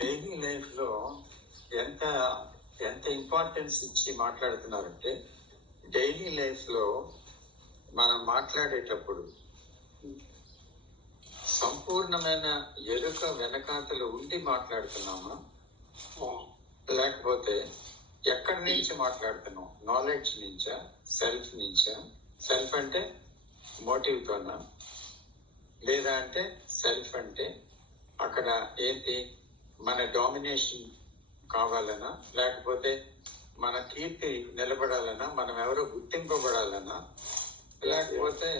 Daily లైఫ్లో ఎంత ఎంత ఇంపార్టెన్స్ ఇచ్చి మాట్లాడుతున్నారంటే, డైలీ లైఫ్లో మనం మాట్లాడేటప్పుడు సంపూర్ణమైన ఎరుక వెనకాతలు ఉండి మాట్లాడుతున్నామా, లేకపోతే ఎక్కడి నుంచి మాట్లాడుతున్నాం? నాలెడ్జ్ నుంచా, సెల్ఫ్ నుంచా? సెల్ఫ్ అంటే మోటివ్తోనా, లేదా అంటే సెల్ఫ్ అంటే అక్కడ ఏంటి, మన డామినేషన్ కావాలనా, లేకపోతే మన కీర్తి నిలబడాలనా, మనం ఎవరో గుర్తింపబడాలనా, లేకపోతే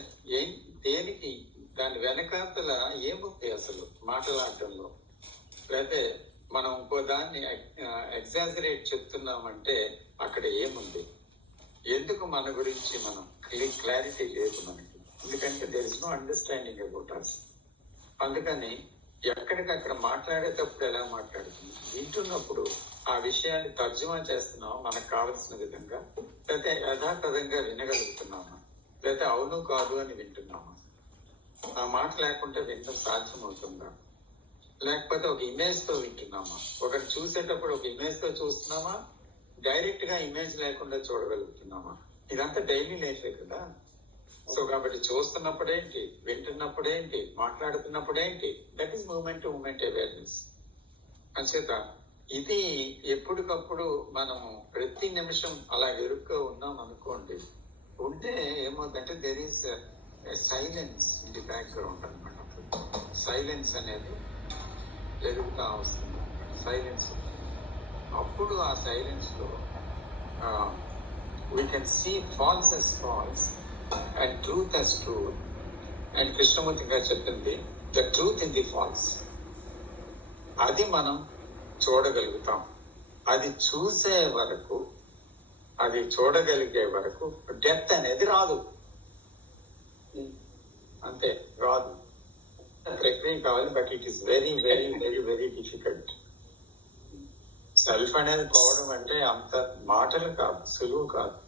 దేనికి దాని వెనకాతల ఏముంది అసలు మాట్లాడటంలో? లేకపోతే మనం ఇంకో దాన్ని ఎగ్జాజరేట్ చెప్తున్నామంటే అక్కడ ఏముంది? ఎందుకు మన గురించి మనం క్లారిటీ లేదు మనకి, ఎందుకంటే there is no understanding about us. అందుకని ఎక్కడికక్కడ మాట్లాడేటప్పుడు ఎలా మాట్లాడుతుంది, వింటున్నప్పుడు ఆ విషయాన్ని తర్జుమా చేస్తున్నామా మనకు కావలసిన విధంగా, లేకపోతే యథాతథంగా వినగలుగుతున్నామా, లేకపోతే అవును కాదు అని వింటున్నామా? ఆ మాట లేకుంటే వినడం సాధ్యమవుతుందా? లేకపోతే ఒక ఇమేజ్తో వింటున్నామా? ఒకటి చూసేటప్పుడు ఒక ఇమేజ్తో చూస్తున్నామా, డైరెక్ట్గా ఇమేజ్ లేకుండా చూడగలుగుతున్నామా? ఇదంతా డైలీ లైఫే కదా. సో కాబట్టి చూస్తున్నప్పుడేంటి, వింటున్నప్పుడేంటి, మాట్లాడుతున్నప్పుడేంటి, that is moment to moment awareness. అంచేత ఇది ఎప్పటికప్పుడు మనము ప్రతి నిమిషం అలా ఎరుగ్గా ఉన్నాం అనుకోండి, ఉంటే ఏమవుతుందంటే there is silence in the background అనమాట. సైలెన్స్ అనేది జరుగుతూ వస్తుంది, సైలెన్స్. అప్పుడు ఆ సైలెన్స్లో we can see false as false and truth as truth. And Krishnamurti garu చెప్పింది the truth in the false. అది మనం చూడగలుగుతాం. అది చూసే వరకు, అది చూడగలిగే వరకు డెప్త్ అనేది రాదు. అంతే, రాదు. ప్రక్రియ కావాలి, but it is very very very very difficult. Self అనేది పోవడం అంటే అంత మాటలు కాదు, సులువు కాదు.